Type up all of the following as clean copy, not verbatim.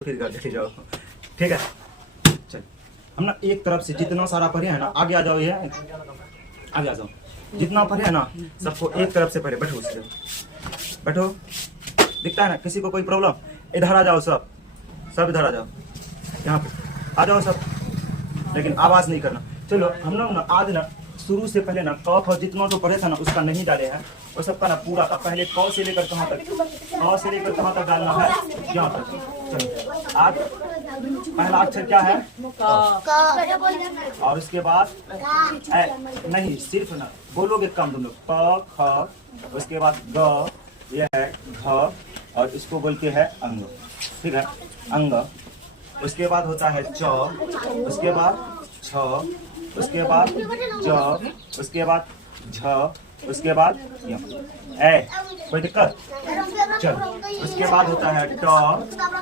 फिर घर लेके जाओ। ठीक है, चल हम ना एक तरफ से जितना सारा पढ़े है ना, आगे आ जाओ, ये आगे आ जाओ। जितना पढ़े है ना सबको एक तरफ से पढ़े। बैठो, उससे बैठो। दिखता है ना किसी को कोई प्रॉब्लम? इधर आ जाओ, सब सब इधर आ जाओ, यहाँ पे आ जाओ सब, लेकिन आवाज नहीं करना। चलो हम लोग ना आज ना शुरू से पहले ना क ख जितना जो पढ़े था ना उसका नहीं डाले हैं, वो सबका ना पूरा का पहले क से लेकर कहाँ तक, क से लेकर कहाँ तक डालना है, यहाँ तक। चलो आज पहला अक्षर क्या है? और उसके बाद नहीं, सिर्फ ना बोलोगे कम तुम लोग। प ख, उसके बाद ग, यह है घ, और इसको बोलते हैं अंग। ठीक है, अंग। उसके बाद होता है च, उसके बाद छ, उसके बाद ज, उसके बाद झ, उसके बाद ए। कोई दिक्कत? चल, उसके बाद होता है ट,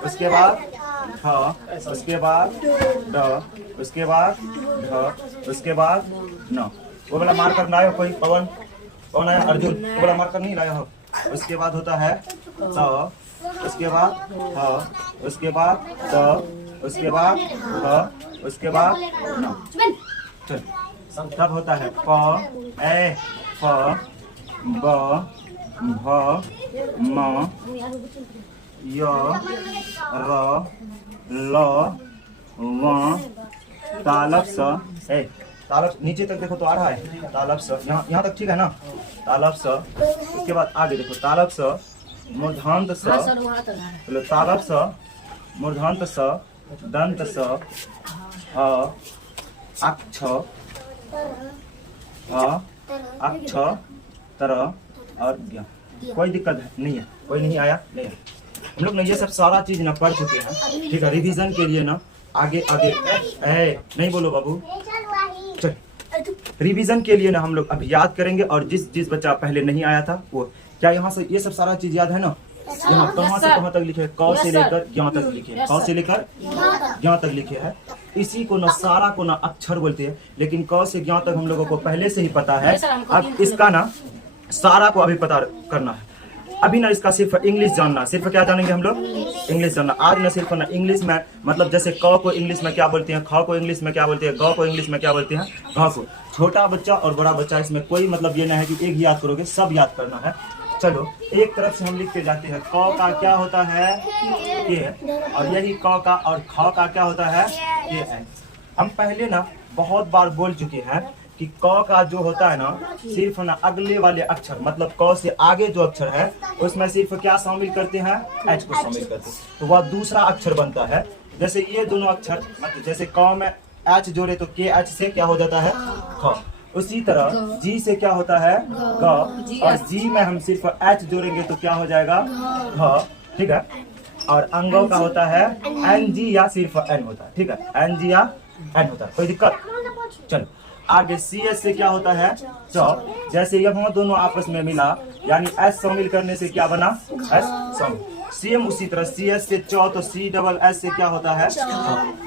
उसके बाद ठ, उसके बाद ड, उसके बाद ढ, उसके बाद न। वो वाला मार्कर लाए हो कोई? पवन, पवन आया? अर्जुन वो वाला मार्कर नहीं लाया हो? उसके बाद होता है त, उसके बाद ह, उसके बाद त, उसके बाद ह, उसके बाद न। चल, तब होता है प, ए, फ, ब, भ, म, य, र, ल, व, तालव स। ए, तालव नीचे तक देखो तो आ रहा है, तालव स। यहाँ तक ठीक है ना? तालव स। उसके बाद आगे देखो, तालव स, मूर्धान्त स, तालव स, मूर्धान्त स, दंत स, ह, अक्ष, ह, अक्ष, तर और ज्ञ। कोई दिक्कत नहीं है? कोई नहीं आया? नहीं है। हम लोग ना ये सब सारा चीज ना पढ़ चुके हैं। ठीक है, रिवीजन के लिए ना आगे आगे नहीं बोलो बाबू। चल, रिवीजन के लिए ना हम लोग अभी याद करेंगे, और जिस जिस बच्चा पहले नहीं आया था वो क्या यहाँ से ये सब सारा चीज याद है ना? यहाँ कहाँ से कहाँ तक लिखे है? क से लेकर यहाँ तक लिखे है, क से लेकर यहाँ तक लिखे है। इसी को ना सारा को ना अक्षर बोलते हैं, लेकिन क से यहाँ तक हम लोगों को पहले से ही पता है। अब इसका ना सारा को अभी पता करना है। अभी ना इसका सिर्फ इंग्लिश जानना, सिर्फ क्या जानेंगे हम लोग? इंग्लिश जानना। आज ना सिर्फ ना इंग्लिश में, मतलब जैसे क को इंग्लिश में क्या बोलते हैं, ख को इंग्लिश में क्या बोलते हैं, ग को इंग्लिश में क्या बोलते हैं, घ को। छोटा बच्चा और बड़ा बच्चा, इसमें कोई मतलब ये नहीं है कि एक ही याद करोगे, सब याद करना है। चलो एक तरफ से हम लिखते जाते हैं। क का क्या होता है? के। और यही क का और ख का क्या होता है? के है। हम पहले ना बहुत बार बोल चुके हैं कि क का जो होता है ना सिर्फ ना अगले वाले अक्षर, मतलब क से आगे जो अक्षर है उसमें सिर्फ क्या शामिल करते हैं? एच को शामिल करते हैं, तो वह दूसरा अक्षर बनता है। जैसे ये दोनों अक्षर, मतलब जैसे क में एच जोड़े तो के एच से क्या हो जाता है? ख। उसी तरह जी से क्या होता है? ग, और जी में हम सिर्फ एच जोड़ेंगे तो क्या हो जाएगा? घ। ठीक है, और अंगों का होता है एन जी या सिर्फ एन होता है। ठीक है, एन जी या एन होता है। कोई दिक्कत? चलो आगे सी एस से क्या होता है? च। जैसे यहाँ दोनों आपस में मिला, यानी एस शामिल करने से क्या बना? एस शामिल। सेम उसी तरह सी एस से च, तो सी डबल एस से क्या होता है?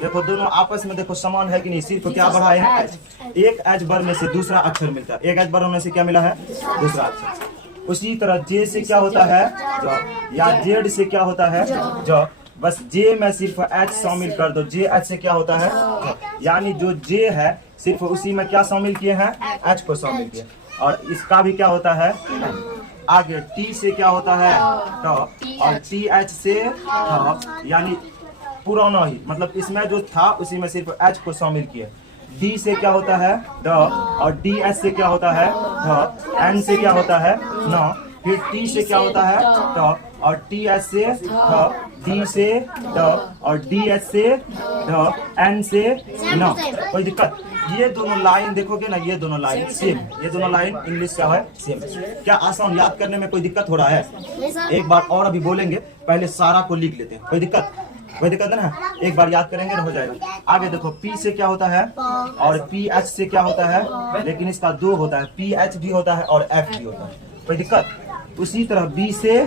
देखो दोनों आपस में देखो समान है कि नहीं? सिर्फ क्या बढ़ाए हैं? एच। एक एच बढ़ने से दूसरा अक्षर मिलता है, एक एच बढ़ने से क्या मिला है? दूसरा अक्षर। उसी तरह जे से क्या होता है? ज। या जेड से क्या होता है? ज। बस जे में सिर्फ एच शामिल कर दो, जे एच से क्या होता है? यानी जो जे है सिर्फ उसी में क्या शामिल किए हैं? एच को शामिल किए। और इसका भी क्या होता है? आगे टी से क्या होता है? ट। और टी एच से ठ, यानी पुराना ही, मतलब इसमें जो था उसी में सिर्फ एच को शामिल किए। डी से क्या होता है? ड। और डी एच से क्या होता है? ध। एन से क्या होता है? न। फिर टी से क्या होता है? ट। और टी एच से ठ, डी से ड, और डी एच से ढ, एन से न। कोई दिक्कत? ये दोनों लाइन देखोगे ना, ये दोनों लाइन सेम, ये दोनों लाइन इंग्लिश क्या है? सेम। क्या आसान? याद करने में कोई दिक्कत हो रहा है? एक बार और अभी बोलेंगे, पहले सारा को लिख लेते हैं। कोई दिक्कत? कोई दिक्कत है ना? एक बार याद करेंगे ना हो जाएगा। आगे देखो, पी से क्या होता है? और पी एच से क्या होता है? लेकिन इसका दो होता है, पी एच भी होता है और एफ भी होता है। कोई दिक्कत? उसी तरह बी से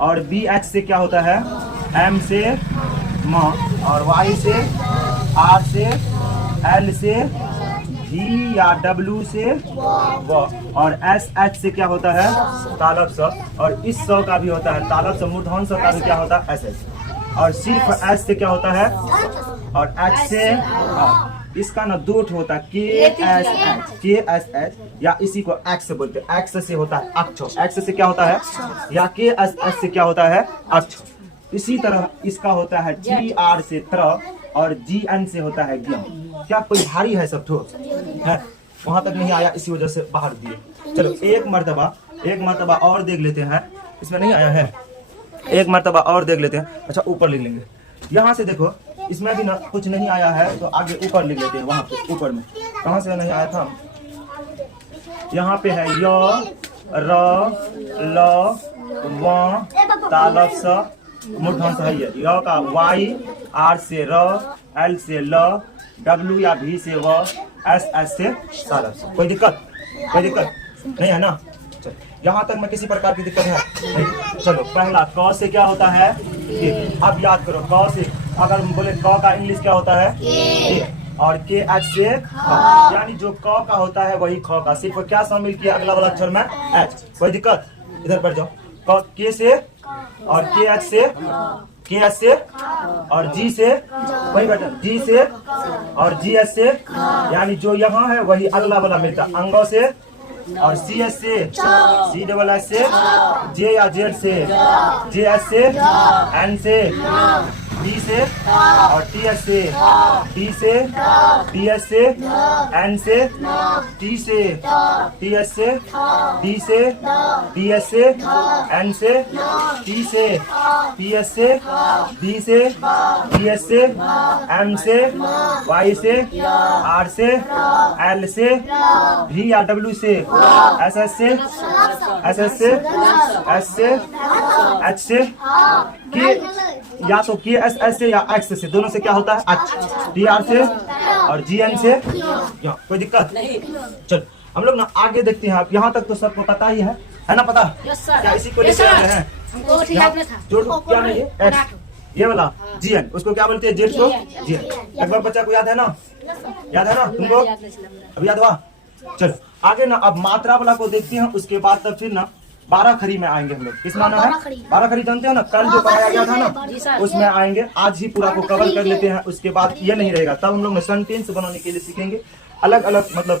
और बी एच से क्या होता है? एम से म, और वाई से, आर से, एल से, जी या डब्ल्यू से व, और एस एच से क्या होता है तालब स, और इस स का भी होता है तालब स, मूर्धन स का भी क्या होता है एस एच। और सिर्फ एच से क्या होता है, और एच से इसका ना दो ठो होता है, KSH या इसी को एक्स से बोलते हैं। एक्स से होता है अक्ष, एक्स से क्या होता है, या KSH से क्या होता है, अक्ष। इसी तरह इसका होता है TR से त्र और GN से होता है ज्ञ। क्या कोई भारी है सब ठो है, वहां तक नहीं आया, इसी वजह से बाहर दिए। चलो एक मर्तबा और देख लेते हैं, इसमें नहीं आया है, एक मर्तबा और देख लेते हैं। अच्छा ऊपर लिख लेंगे, यहाँ से देखो इसमें भी ना कुछ नहीं आया है, तो आगे ऊपर लिख लेते हैं। वहाँ पे ऊपर में कहाँ से नहीं आया था, यहाँ पे है य र ल व तालब स मूर्धन है। ये य का Y, R से र, L से ल, W या V से व, S से तालब। कोई दिक्कत नहीं है ना। यहाँ तक में किसी प्रकार की दिक्कत है नहीं। चलो पहला क से क्या होता है, अब याद करो क से अगर बोले क का इंग्लिश क्या होता है, और KH से यानी जो क का होता है वही ख का, सिर्फ क्या शामिल किया अगला वाला अक्षर में H। कोई दिक्कत, इधर पर जाओ। K से और KH से और G से, वही बेटा G से और GS से, यानी जो यहाँ है वही अगला वाला मिलता, अंगों से और CS से, CSS से, J या Z से, JS से, N से, B से और TS से, D से, DS से, N से, T से, TS से, D से, DS से, N से, T से, PS से, D से, DS से, M से, Y से, R से, L से, V या W से, SS से, SS से, S से, H से, या तो KSS से या X से, दोनों से क्या होता है H, TR से और GN से। कोई दिक्कत नहीं। चल हम लोग ना आगे देखते हैं। आप यहाँ तक तो सबको पता ही है ना, पता क्या इसी को लेकर आ रहे हैं, जो क्या नहीं है X, ये वाला GN उसको क्या बोलते हैं, Z को GN। एक बार बच्चा को याद है ना तुमको, अभी याद हुआ। चलो आगे ना अब मात्रा वाला को देखते हैं, उसके बाद तब फिर ना 12 खरी में आएंगे हम लोग। किस माना है 12 खरी, जानते हो ना, कल जो पढ़ाया गया था ना उसमें आएंगे। आज ही पूरा को कवर कर लेते हैं, उसके बाद ये नहीं रहेगा। तब हम लोग सेंटेंस बनाने के लिए सीखेंगे अलग अलग, मतलब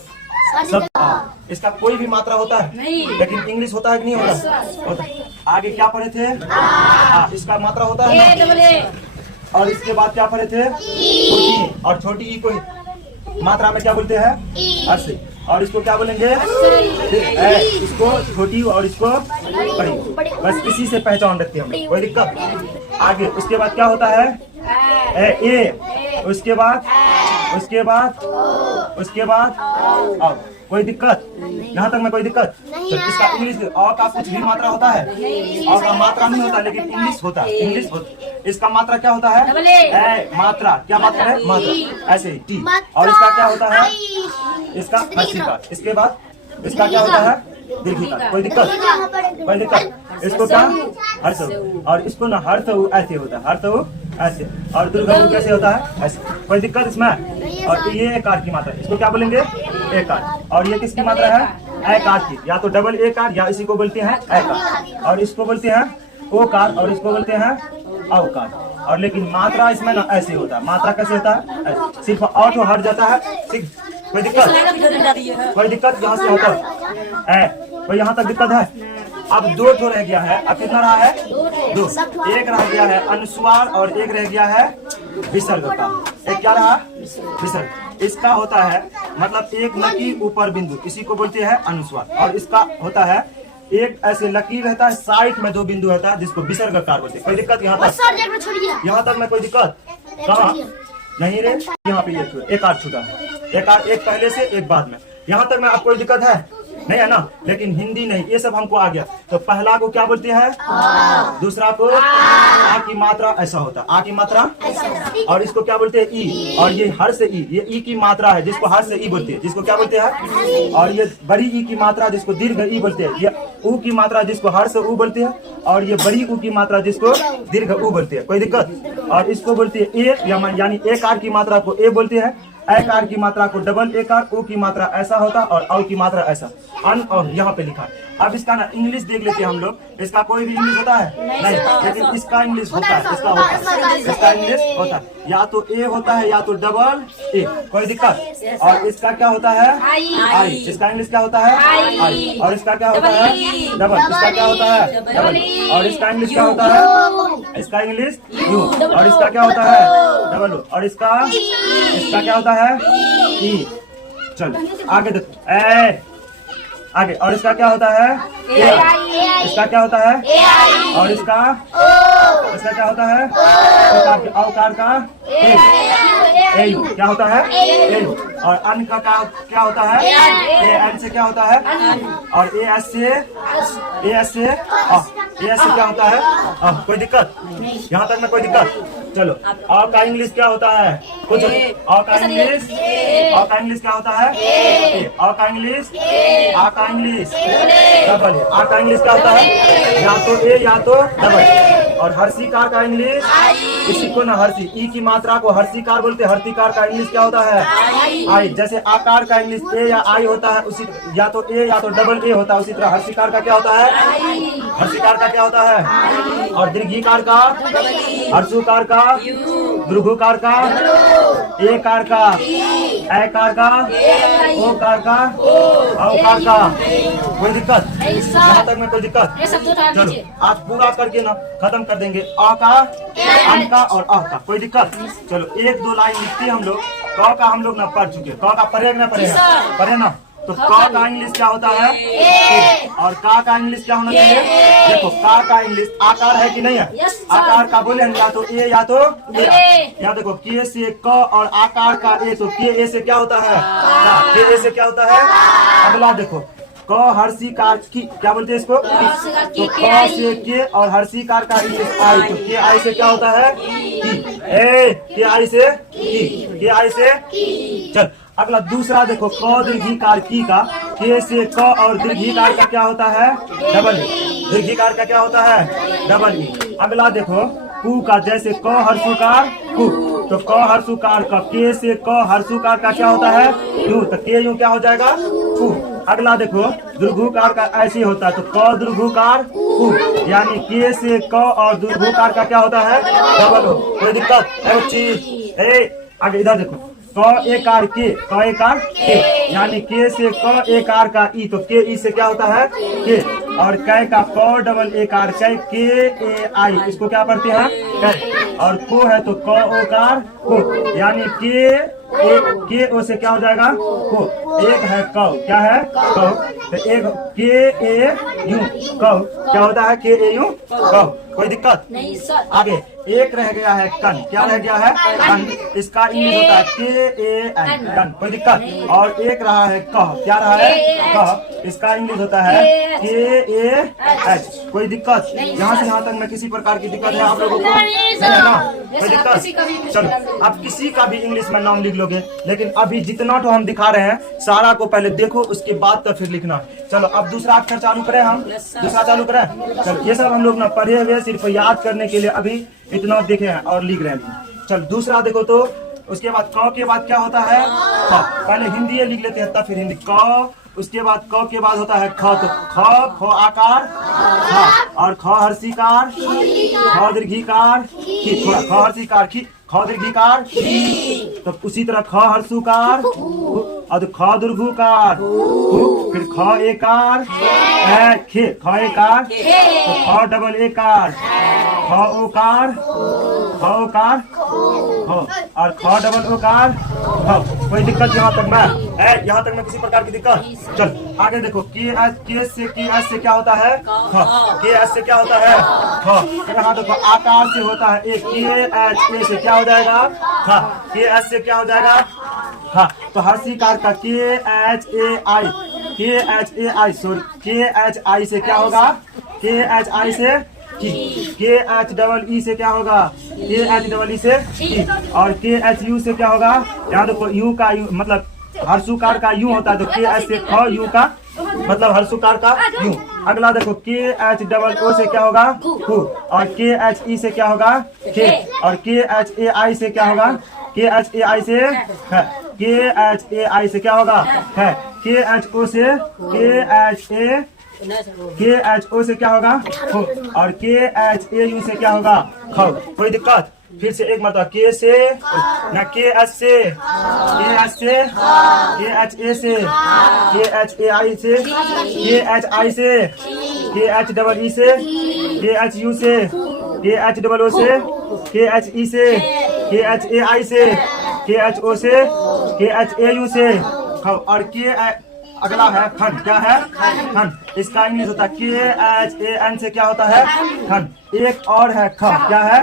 सब। इसका कोई भी मात्रा होता है लेकिन इंग्लिश होता है कि नहीं होता। आगे क्या पढ़े थे, इसका मात्रा होता है ना। और इसके बाद क्या पढ़े थे, छोटी, और छोटी ई को मात्रा में क्या बोलते हैं, अस्सी। और इसको क्या बोलेंगे, इसको छोटी और इसको बड़ी। बस इसी से पहचान रखते हैं हम लोग, कोई दिक्कत। आगे उसके बाद क्या होता है, ए, उसके बाद अब कोई दिक्कत, यहाँ तक में कोई दिक्कत। तो इसका इंग्लिश और का कुछ भी मात्रा होता है, और का मात्रा नहीं होता लेकिन इंग्लिश होता है। इसका मात्रा क्या होता है, मात्रा क्या मात्रा है, मात्रा ऐसे टी। और इसका क्या होता है, इसका हर्षी का। इसके बाद इसका क्या होता है, दीर्घी का। कोई दिक्कत। इसको क्या हर्ष, और इसको ना हर्ष ऐसे होता है, हर्ष ऐसे, और दुर्गम कैसे होता है ऐसे। कोई दिक्कत इसमें। और ये एकार की मात्रा, इसको क्या बोलेंगे, एकार। और ये किसकी मात्रा है, एकार की, या तो डबल एकार या इसी को बोलते हैं एकार, और इसको बोलते हैं ओकार, और इसको बोलते हैं अवकार। और लेकिन मात्रा इसमें ना ऐसे होता है। मात्रा कैसे होता है, सिर्फ ऑटो हट जाता है। कोई दिक्कत यहाँ से होता है, कोई यहाँ तक दिक्कत है। अब दो ठो रह गया है, अब कितना रहा है, दो। एक रह गया है अनुस्वार और एक रह गया है विसर्ग का। एक क्या रहा, विसर्ग। इसका होता है मतलब एक लकीर ऊपर बिंदु, इसी को बोलते हैं अनुस्वार। और इसका होता है एक ऐसे लकीर रहता है, साइड में 2 बिंदु रहता है, जिसको विसर्ग कार बोलते हैं। कोई दिक्कत यहाँ तक में कोई दिक्कत कहाँ नहीं रे। यहाँ पे ये एक आध छूटा है, एक पहले से एक बाद में। यहाँ तक में आपको कोई दिक्कत है नहीं है ना। लेकिन हिंदी नहीं, ये सब हमको आ गया। तो पहला को क्या बोलते हैं, दूसरा को आ की मात्रा ऐसा होता है, आ की मात्रा, और इसको क्या बोलते हैं, ई। और ये हर से ई, ये ई की मात्रा है जिसको हर से ई बोलते हैं, जिसको क्या बोलते हैं। और ये बड़ी ई की मात्रा जिसको दीर्घ ई बोलते हैं, ये ऊ की मात्रा जिसको हर से ऊ बोलते हैं, और ये बड़ी ऊ की मात्रा जिसको दीर्घ ऊ बोलते हैं। कोई दिक्कत। और इसको बोलते हैं एक, यानी एक आर की मात्रा को ए बोलते हैं, एकार की मात्रा को डबल एकार, ओ की मात्रा ऐसा होता और औ की मात्रा ऐसा। अन और यहाँ पे लिखा अब इसका ना इंग्लिश देख लेते हैं हम लोग। इसका कोई भी इंग्लिश होता है नहीं, लेकिन इसका इंग्लिश होता है, इसका होता है, इसका इंग्लिश होता है। या तो ए होता है या तो डबल ए, कोई दिक्कत। और इसका क्या होता है आई, इसका इंग्लिश क्या होता है आई। और इसका क्या होता है डबल, इसका क्या होता है डबल। और इसका इंग्लिश क्या होता है, इसका इंग्लिश यू। और इसका क्या होता है डबल ओ। और इसका क्या होता है ई। चलो आगे देखो ए आगे। और इसका क्या होता है ए, इसका क्या होता है और इसका क्या होता है औकार का ए यू, क्या होता है ए यू। और अन का क्या होता है ए एन से क्या होता है। और ए एस से क्या होता है कोई दिक्कत यहाँ तक में, कोई दिक्कत। चलो और का इंग्लिश क्या होता है कुछ। और का इंग्लिश क्या होता है और का इंग्लिश डबल। आ का इंग्लिश क्या होता है या तो ए या तो डबल। और हर्षिकार का इंग्लिश, इसी को ना हर्षी ई की मात्रा को हर्षिकार बोलते हैं। हर्षिकार का इंग्लिश क्या होता है आई। जैसे आकार का इंग्लिश ए या आई होता है, उसी या तो ए या तो डबल ए होता है, उसी तरह हर्षिकार का क्या होता है हर्षिकार का क्या होता है। और दीर्घिकार का हर्षुकार का, दीर्घकार का, एकार का, ऐकार का, ओकार का, औकार का, कोई दिक्कत यहाँ तक में, कोई दिक्कत। चलो आज पूरा करके ना खत्म कर देंगे अ का, अन का और अ का, कोई दिक्कत। चलो एक दो लाइन लिखते हैं हम लोग। क का हम लोग ना पढ़ चुके, क का पढ़े ना पढ़े ना। तो क का इंग्लिश क्या होता है और का इंग्लिश क्या होना चाहिए। देखो का इंग्लिश आकार है कि नहीं है, आकार का बोले या तो ए या तो ए। या देखो के से क और आकार का ए, तो के ए से क्या होता है के ए से क्या होता है। अगला देखो क हर्षिकार की क्या बोलते हैं इसको, तो क से के और हर्षिकार का इंग्लिश आई, तो के आई से क्या होता है की। ए के आई से की, के आई से चल। अगला दूसरा देखो क दीर्घिकार की का, के से क और दीर्घिकार का क्या होता है डबल ई, दीर्घिकार का क्या होता है डबल ई। अगला देखो कु का, जैसे क हर्षुकार कु, तो क हर्षुकार का, के से क हर्षुकार का क्या होता है यू, तो के यू क्या हो जाएगा कु। अगला देखो दीर्घकार का ऐसे होता है, तो क दीर्घकार कु, यानी के से क और दीर्घकार का क्या होता है डबल ओ, कोई दिक्कत है चीज। आगे इधर देखो क एकार के, क एकार के, यानी के से क एकार का ई, तो के ई से क्या होता है के। और कै का क डबल एकार कै, के ए आई, इसको क्या पढ़ते हैं कै। और को है तो क ओकार को, यानी के ओ से क्या हो जाएगा को। एक है कौ, क्या है कौ, तो एक के ए यू कौ, क्या होता है के ए यू कौ, कोई दिक्कत नहीं सर। आगे एक रह गया है कन, क्या रह गया है कन, इसका इंग्लिश होता है के ए एन कन, कोई दिक्कत। और एक रहा है कह, क्या रहा है कह, इसका इंग्लिश होता है के ए एच, कोई दिक्कत। यहाँ से यहाँ तक में किसी प्रकार की दिक्कत है आप लोगों को नहीं है ना, कोई दिक्कत। चलो अब किसी का भी इंग्लिश में नाम लिख लोगे, लेकिन अभी जितना तो हम दिखा रहे हैं सारा को पहले देखो, उसके बाद तो फिर लिखना। चलो अब दूसरा अक्षर चालू करें, हम दूसरा चालू करें। चलो ये सब हम लोग ना पढ़े हुए सिर्फ याद करने के लिए अभी इतना देखे हैं और लिख रहे हैं। चल दूसरा देखो, तो उसके बाद क के बाद क्या होता है ख, पहले हिंदी लिख लेते हैं तब फिर हिंदी। क, उसके बाद क के बाद होता है ख, तो ख आकार ख, और ख हर्षिकार, ख दीर्घिकार की, थोड़ा ख हर्षिकार की, ख दीर्घिकार की, तो उसी तरह ख हर्षुकार और ख दीर्घकार, फिर ख एकार खे, ख एकार, तो ख डबल एकार, ख ओकार, ख ओकार और ख डबल ओकार ख, कोई दिक्कत यहाँ तक में यहाँ तक में किसी प्रकार की दिक्कत। चल आगे देखो के से क्या होता है ख, के एस से क्या होता है ख। यहाँ देखो आकार से होता है एक, के एच ए से क्या हो जाएगा ख, के एस से क्या हो जाएगा हाँ। तो हर्षिकार का के एच ए आई, के एच ए आई सॉरी के एच आई से क्या होगा के एच आई से के एच डबल ई से क्या होगा के एच डबल ई से की, और के एच यू से क्या होगा, यहाँ देखो यू का यू मतलब हर्षुकार का यू होता है, तो के एच से ख यू का मतलब हर्षुकार का यू। अगला देखो के एच डबल ओ से क्या होगा कु, और के एच ई से क्या होगा के, और के एच ए आई से क्या होगा के एच ए आई से है, के एच ए आई से क्या होगा है, के एच ओ से के एच ए KHO से क्या होगा खो, और KHAU से क्या होगा खाओ। कोई दिक्कत? फिर से एक मरतबा के से ना, KH से, KH से, KHA से, KHAI से, KHI से, KHEE से, KHU से, KHOO से, KHE से, KHAI से, KHO से, KHAU से खाओ। और अगला है खन। क्या है खन? इसका इंग्लिश होता है KHAN से क्या होता है खन। एक और है ख। क्या है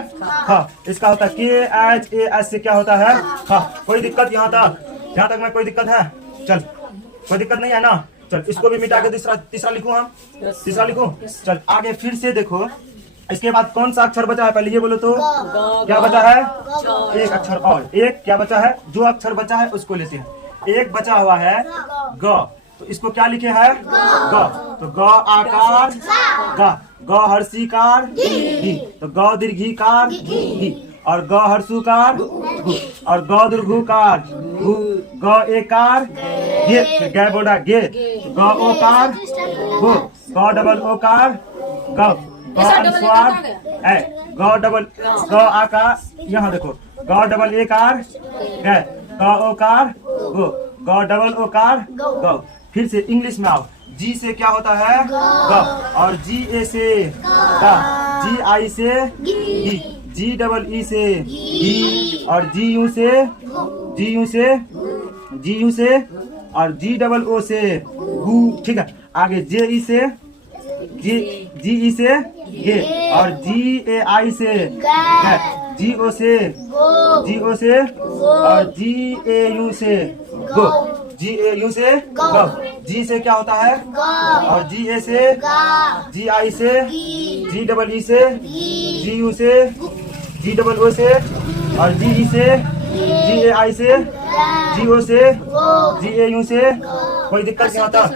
ख? इसका होता है KHAS से क्या होता है ख। कोई दिक्कत यहाँ तक में कोई दिक्कत है? चल कोई दिक्कत नहीं है ना। चल इसको भी मिटा के तीसरा लिखूं हम। तीसरा लिखूं। चल आगे फिर से देखो, इसके बाद कौन सा अक्षर बचा है पहले ये बोलो तो। क्या बचा है? एक अक्षर और। एक क्या बचा है? जो अक्षर बचा है उसको लेते हैं। एक बचा हुआ है ग, तो इसको क्या लिखे है ग। तो ग आकार ग हर्षीकार घी, तो ग दीर्घीकार घी, और ग हर्षुकार घु, और ग दीर्घुकार घु, ग एकार गे, गे बोला गे, ग ओकार गो, ग डबल ओकार ग, ग अनुस्वार ए, ग डबल ग आकार, यहाँ देखो ग डबल एकार गे, ग ओकार गो, ग डबल ओकार ग। फिर से इंग्लिश में आओ। जी से क्या होता है ग, और GA से गा, GI से गी, GEE से गी, और GU से और GOO से गु। ठीक है, आगे JE से GE से गे, और GAI से गे, GO से और GAU से गो, GAU से गो। G से क्या होता है और GA से GI से GEE से GU से GOO से और GE से GAI से GO से GAU से। कोई दिक्कत यहाँ तक?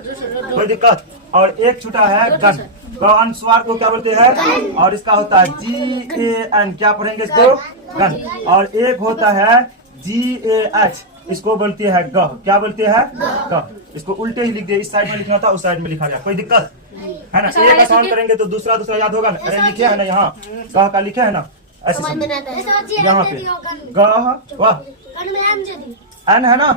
कोई दिक्कत? और एक छुटा है गन। ग अनुस्वार को क्या बोलते हैं? और इसका होता है GAN। क्या पढ़ेंगे इसको? गन। और एक होता है GAH, इसको बोलते हैं ग। क्या बोलते हैं ग। इसको उल्टे ही लिख दे, इस साइड में लिखना था उस साइड में लिखा गया। कोई दिक्कत है ना? एक आसान करेंगे तो दूसरा याद होगा ना। अरे लिखे है ना यहाँ ग का लिखे है ना, ऐसे यहाँ पे ग वाह एन है ना,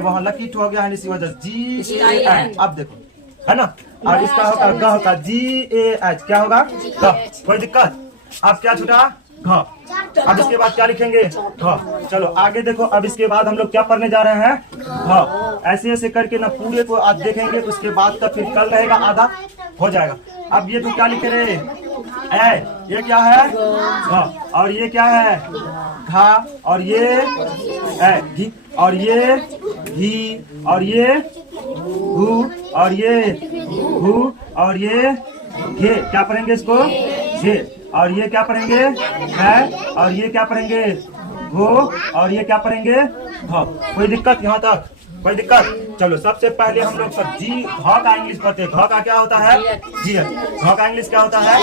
वहाँ लकी टू हो गया है इसी वजह GAN। अब देखो है ना, और इसका होगा ग का GAH। क्या होगा ग। कोई दिक्कत? अब क्या छूटा घ। अब इसके बाद क्या लिखेंगे घ। चलो आगे देखो, अब इसके बाद हम लोग क्या पढ़ने जा रहे हैं घ। ऐसे ऐसे करके ना पूरे को आज देखेंगे, उसके बाद का फिर कल रहेगा, आधा हो जाएगा। अब ये तो क्या लिखे रहे ए, ये क्या है घ, और ये क्या है घा, और ये ए घी, और ये घी, और ये घू, और ये घू, और ये घे। क्या पढ़ेंगे इसको घे, और ये क्या पढ़ेंगे है, और ये क्या पढ़ेंगे घो, और ये क्या पढ़ेंगे घ। कोई दिक्कत यहाँ तक? कोई दिक्कत? चलो सबसे पहले हम लोग सब जी घ का इंग्लिश पढ़ते हैं। घ का क्या होता है GH। घ का इंग्लिश क्या होता है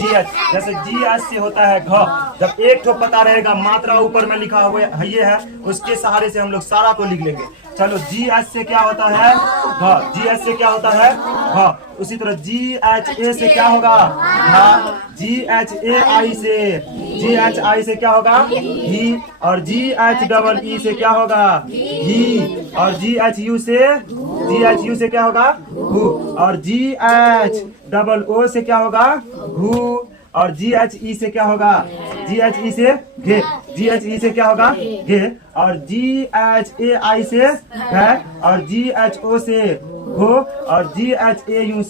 GH। जैसे GH से होता है घ। जब एक ठो पता रहेगा, मात्रा ऊपर में लिखा हुआ है ये है, उसके सहारे से हम लोग सारा को लिख लेंगे। चलो GH से क्या होता है घ। GH से क्या होता है घ। उसी तरह GHA से क्या होगा घा, GHAI से क्या होगा घी, और GHEE से क्या होगा घी, और GHU से क्या होगा घू, और GHOO से क्या होगा घू, और GHE से क्या होगा GHE से घे, GHE से क्या होगा घे, और GHAI से घे, और GHO से घो, और GHAU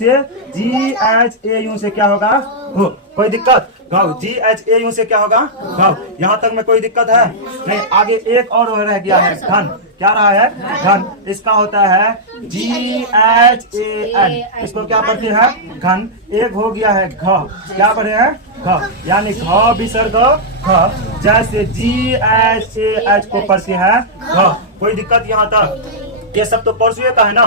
से क्या होगा घो। कोई दिक्कत? घाव। GHAU से क्या होगा घाव। यहाँ तक में कोई दिक्कत है नहीं? आगे एक और रह गया है घन। क्या रहा है घन। इसका होता है GHAN। इसको क्या पढ़ते हैं घन। एक हो गया है घ। क्या पढ़े हैं घ, यानी घ विसर्ग घ, जैसे GHAH को पढ़ते हैं घ। कोई दिक्कत यहाँ तक? ये सब तो परसों का है ना,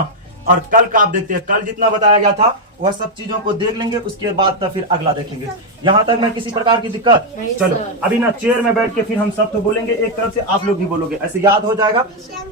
और कल का आप देखते हैं, कल जितना बताया गया था वह सब चीजों को देख लेंगे, उसके बाद तब फिर अगला देखेंगे। यहाँ तक में किसी प्रकार की दिक्कत? चलो अभी ना चेयर में बैठ के फिर हम सब तो बोलेंगे एक तरफ से, आप लोग भी बोलोगे, ऐसे याद हो जाएगा।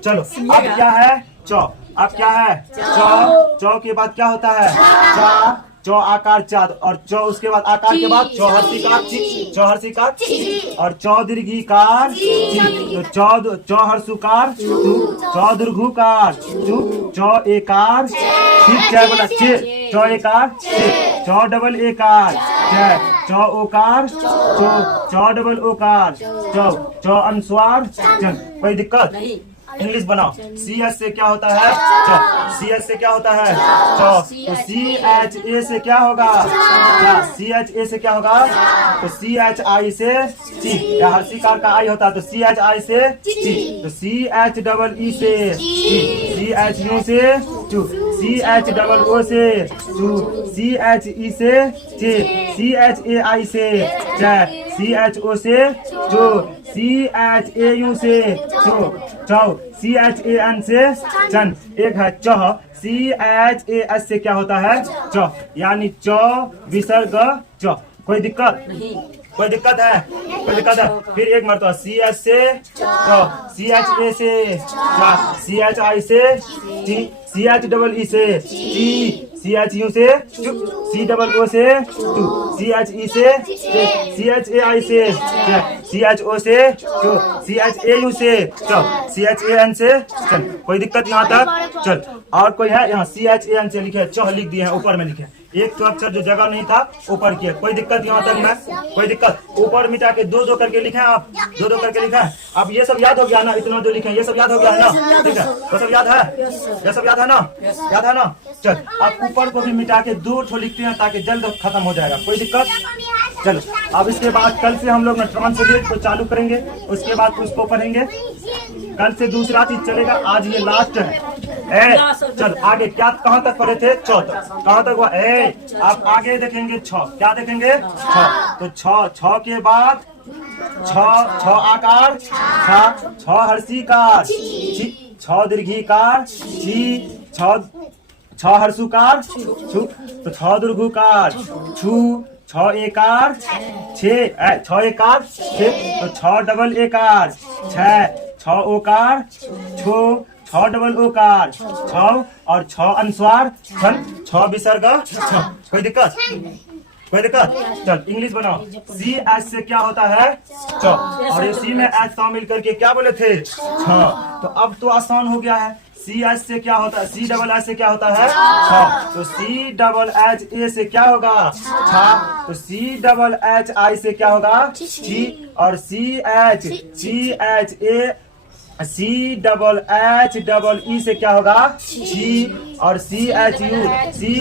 चलो अब क्या है? चौ। अब क्या है? चौ। चौ के बाद क्या होता है? चा। चौ आकार चाँद, और चौ उसके बाद आकार के बाद चौहर्षिकार ची, चौहर्षिकार और चौदीर्घिकार ची, तो चौहर्षुकार चू, चौदीर्घुकार चू, चौ एकार फिर क्या बोला? चे, चौ एकार चे, चौ डबल एकार चे, चौ ओकार चौ, चौ डबल ओकार चौ, चौ अनुस्वार चन। कोई दिक्कत? इंग्लिश बनाओ। सी एच से क्या होता है? सी एच से क्या होता है? तो सी एच ए से क्या होगा? सी एच ए से क्या होगा? तो सी एच आई से ची, या हर कार का आई होता है, तो सी एच आई से ची, तो सी एच डबल ई से सी एच यू से चू, सी एच डबल ओ से चू, सी एच ई से चे, सी एच ए आई से चे, सी एच ओ से चो, सी एच ए यू से चो, चौ, सी एच ए एन से चन। एक है चौ, सी एच ए एस से क्या होता है? चौ, यानी चौ विसर्ग चौ। कोई दिक्कत? कोई दिक्कत है? कोई दिक्कत है? फिर एक मरतबा सी एच से चौ, सी एच ए से चा, सी एच आई से T, C H double E से टी, सी एच यू से चु, सी डबल ओ से टू, सी एच ई से सी एच ए आई से सी एच ओ से चो, सी एच ए यू से चौ, सी एच ए एन से चल। कोई दिक्कत यहाँ तक? चल और कोई है? यहाँ सी एच ए एन से लिखे चौ लिख दिए हैं, ऊपर में लिखे एक तो अक्षर जो जगह नहीं था ऊपर किया। कोई दिक्कत यहाँ तक में? कोई दिक्कत? ऊपर मिटा के दो दो करके लिखे आप, दो दो करके लिखा है। अब ये सब याद हो गया ना? इतना जो लिखे ये सब याद हो गया है ना? ठीक है, वो सब याद है? ये सब याद है ना? याद है ना? चल अब ऊपर को भी मिटा के दो ठो लिखते हैं ताकि जल्द खत्म हो जाएगा। कोई दिक्कत? चलो अब इसके बाद कल से हम लोग ना ट्रांसलेट को चालू करेंगे, उसके बाद उसको पढ़ेंगे। कल से दूसरा चीज चलेगा, आज ये लास्ट है। चल आगे क्या कहाँ तक पढ़े थे? छह तक। कहाँ तक हुआ? आप आगे देखेंगे छ, क्या देखेंगे? छ, तो छ के बाद छ आकार छ हर्षिकार छ दीर्घिकार छ हर्षुकार छु, तो छ दीर्घुकार छु, छ एकार छे, छ एकार छे, तो छ डबल एकार छ ओकार छो, छ डबल ओकार छ, और छ अनुस्वार छन, छ विसर्ग छ। कोई दिक्कत? कोई दिक्कत? चल इंग्लिश बनाओ। सी एच से क्या होता है? छ, और ये सी में एच शामिल करके क्या बोले थे? छ। तो अब तो आसान हो गया है। सी एच से क्या होता है? सी डबल एच से क्या होता है? छ। तो सी डबल एच ए से क्या होगा? छा। तो सी डबल एच आई से क्या होगा? छी, और C H A C double E से क्या होगा? छी, और सी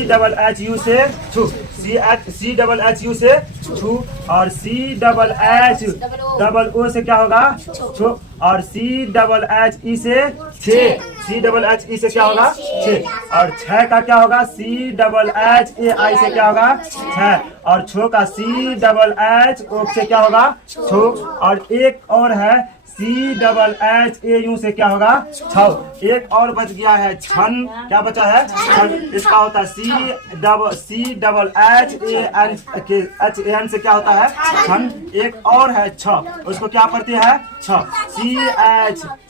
डबल एच यू से छू, सी डबल एच यू से छू, और सी डबल ओ से क्या होगा? छो, और सी डबल एच ई से छे, सी डबल एच ई से क्या होगा? छे, और छह का क्या होगा? सी डबल एच ए आई से क्या होगा? छह, और छो का सी डबल एच ओ से क्या होगा? छो, और एक और है C double H A U से क्या होगा? छौ। एक और बच गया है छन, क्या बचा है? छन। इसका होता है C double H A N से क्या होता है? छन। एक और है छ, उसको क्या पढ़ती है? छ।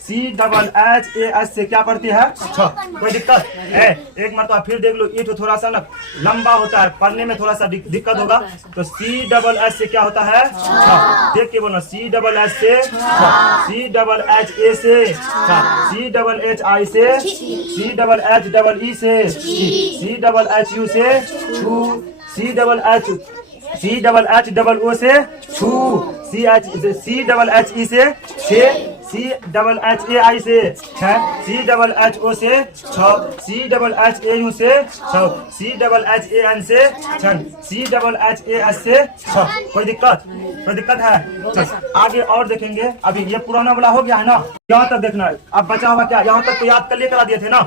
C double H A S से क्या पढ़ती है? छ। कोई दिक्कत है? एक मरतबा फिर देख लो, ये तो थोड़ा सा ना लंबा होता है, पढ़ने में थोड़ा सा दिक्कत होगा। तो सी डबल एच से क्या होता है? छ। देख के बोलो, सी डबल एच से छ, सी डबल एच ए से छ, सी डबल एच आई से, C double H double E से, सी डबल एच यू से छू, C double H double O से छू, सी डबल एच ई से छे, सी डबल एच ए आई से छह, सी डबल एच ओ से छ, C double H A U से छ, C double H A N से छन, C double H A S से छ। कोई दिक्कत? कोई दिक्कत है? चल आगे और देखेंगे। अभी ये पुराना वाला हो गया है ना, यहाँ तक देखना है। अब बचा हुआ क्या? यहाँ तक तो याद कल करा दिए थे ना,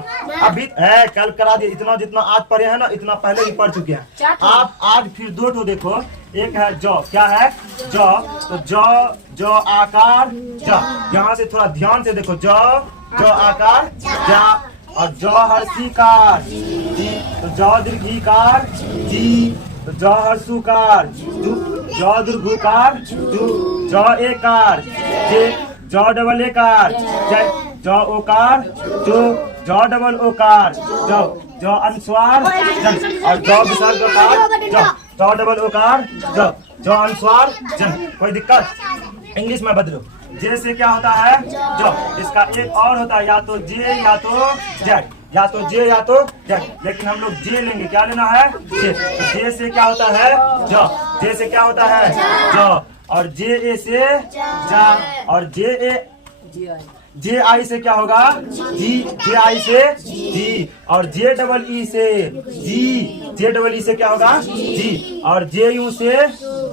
अभी है कल करा दिए। इतना जितना आज पढ़े हैं ना, इतना पहले ही पढ़ चुके हैं। आप आज फिर दो ठो देखो। एक है जौ, क्या है? जौ, तो जौ आकार जा, यहाँ से थोड़ा ध्यान से देखो। जौ आकार जा, और ज हर्षीकार जी, तो ज दीर्घीकार जी, तो ज हर्षुकार जू, ज दीर्घुकार जू, ज एकार जे, ज डबल एकार जय, ज ओकार जो, ज डबल ओकार जो, ज अनुस्वार जन, और ज विसर्गकार ज डबल ओकार ज अनुस्वार जन। कोई दिक्कत? इंग्लिश में बदलो। जे से क्या होता है? जो। इसका एक और होता है, या तो जे या तो जेड, या तो जे या तो जेड, लेकिन हम लोग जे लेंगे। क्या लेना है? जे। तो जे से क्या होता है? जो। जे से क्या होता है? जो। और जे ए से जा, और जे आई से क्या होगा? जी, जे आई से जी, और जे डबल ई से जी, जे डबल ई से क्या होगा? जी, और जे यू से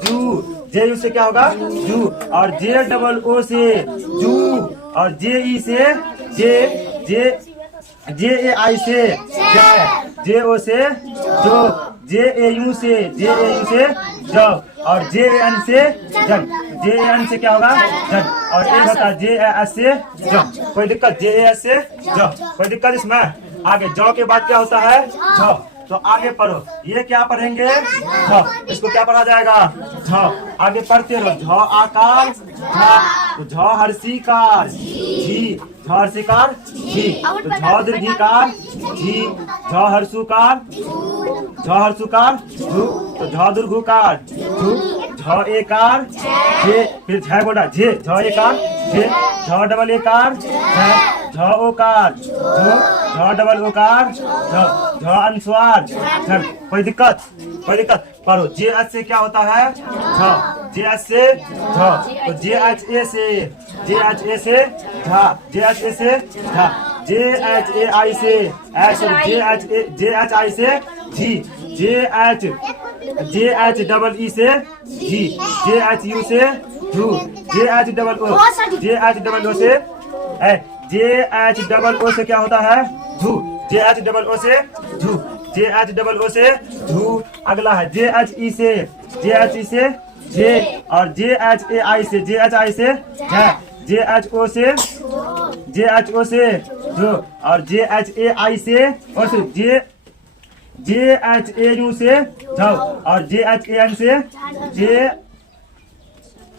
जू, जे यू से क्या होगा? जू, और जे डबल ओ से जू, और जे ई से जे ए आई से जय, जे ओ से जो, जे ए यू से जो, और जे ए एन से जन, जे ए एन से क्या होगा? जन, और एक होता है जे ए एस से जो। कोई दिक्कत? जे ए एस से जो, कोई दिक्कत इसमें? आगे जौ के बाद क्या होता है? झ। तो आगे पढ़ो, ये क्या पढ़ेंगे? झ। इसको क्या पढ़ा जाएगा? झ। आगे पढ़ते रहो। झ आकार झ, तो झ हर्षीकार जी, झ हर्षीकार जी, तो झ दीर्घीकार जी, झ हर्षुकार झू, तो झ दीर्घुकार झू, झ एकार जे, फिर झ बोला जे, झ एकार जे, झ डबल एकार झ ओकार झू, झ डबल ओकार झ अनुस्वार झ। कोई दिक्कत? कोई दिक्कत? पढ़ो। जे एच से क्या होता है? झ। जे एच से झ, तो जे एच ए से झा, जे एच ए से झा, जे एच ए आई से एच, जे एच आई से जी, जे एच डबल ई से जी, जे एच यू से जू, जे एच डबल ओ से जे एच डबल ओ से क्या होता है? झू, जे एच डबल ओ से झू, जे एच डबल ओ से झू। अगला है जे एच ई से जे, और जे एच ए आई से जे, जे एच ओ से जो, और जे एच ए आई से जे एच ए यू से झ, और जे एच ए एन से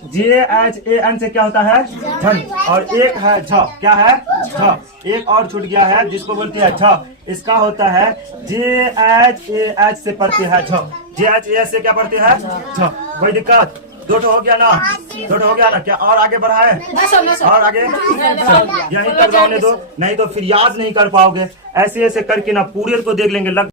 जे एच ए एन से क्या होता है? झन, और एक है झ। क्या है? झ। एक और छूट गया है जिसको बोलते हैं झ, इसका होता है जे एच ए एच से पढ़ते हैं झ, जे एच ए एच से क्या पढ़ते हैं? झ। कोई दिक्कत? दो हो गया ना? दो हो गया ना? क्या और आगे बढ़ा है? और आगे यहीं तक रहने दो, नहीं तो फिर याद नहीं कर पाओगे। ऐसे ऐसे करके ना पूरे को देख लेंगे।